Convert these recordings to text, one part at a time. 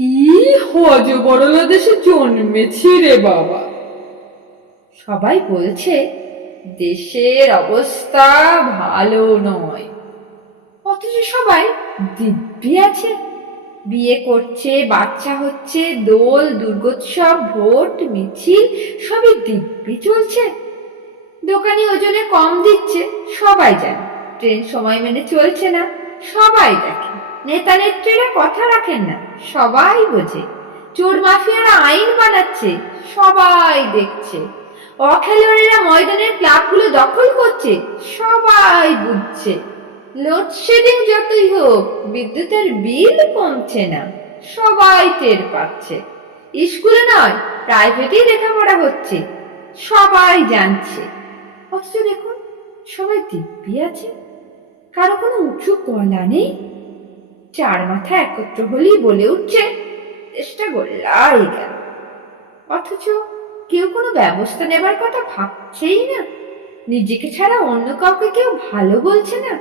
কি হযবরল দেশে জন্মেছি রে বাবা। সবাই বলছে দেশের অবস্থা ভালো নয়, অথচ সবাই দিব্যি আছে। বিয়ে করছে, বাচ্চা হচ্ছে, দোল, দুর্গোৎসব, ভোট, মিছিল সবই দিব্যি চলছে। দোকানি ওজনে কম দিচ্ছে, সবাই জানে। ট্রেন সময় মেনে চলছে না, সবাই দেখে। নেতা নেত্রীরা কথা রাখেন না, সবাই বোঝে। চোর মাফিয়ারা আইন বানাচ্ছে, সবাই দেখছে। অখেলোয়াড়েরা ময়দানের ক্লাবগুলো দখল করছে, সবাই বুঝছে। লোডশেডিং যতই হোক, বিদ্যুতের বিল কমছে না, সবাই টের পাচ্ছে। স্কুলে নয়, প্রাইভেটেই লেখাপড়া হচ্ছে, সবাই জানছে। অথচ দেখুন, সবাই দিব্যি আছে, কারো কোনো উঁচু গলা নেই। চার মাথা একত্র হলেই বলে উঠছে দেশটা গোল্লাই গেল। অথচ কেউ কোনো ব্যবস্থা নেবার কথা ভাবছেই না। নিজেকে ছাড়া অন্য কাউকে কেউ ভালো বলছে না।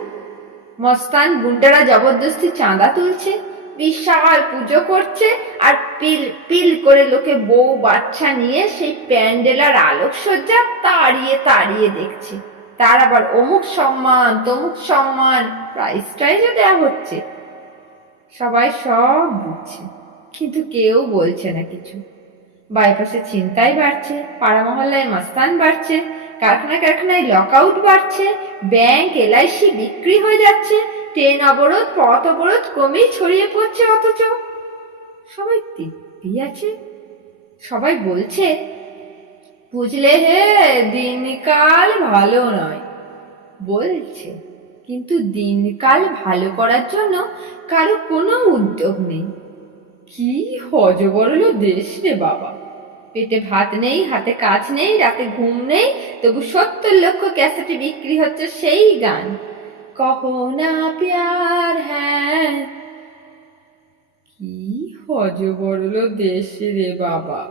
মস্তান গুন্ডারা জবরদস্তি চাঁদা তুলছে, বিশাল পুজো করছে, আর পিল পিল করে লোকে বউ বাচ্চা নিয়ে সেই প্যান্ডেল আর আলোকসজ্জা তাড়িয়ে তাড়িয়ে দেখছে। তার আবার অমুক সম্মান, তমুক সম্মান, প্রাইজ টাইজও দেওয়া হচ্ছে। সবাই সব বুঝছে, কিন্তু কেউ বলছে না কিছু। বাইপাসে ছিনতাই বাড়ছে, পাড়া মহল্লায় মাস্তান বাড়ছে, কারখানায় লকআউট বাড়ছে, ব্যাংক এলআইসি বিক্রি হয়ে যাচ্ছে, ট্রেন অবরোধ, পথ অবরোধ কমেই ছড়িয়ে পড়ছে। অথচ সবাই দিব্যি আছে। সবাই বলছে বুঝলে হে, দিনকাল ভালো নয় বলছে, কিন্তু দিনকাল ভালো করার জন্য কারো কোনো উদ্যোগ নেই। কি হযবরল দেশ রে বাবা। পেটে ভাত নেই, হাতে কাজ নেই, রাতে ঘুম নেই, তবু 70 লক্ষ ক্যাসেটে বিক্রি হচ্ছে সেই গান, কহো না প্যার হ্যাঁ। কি হযবরল দেশ রে বাবা।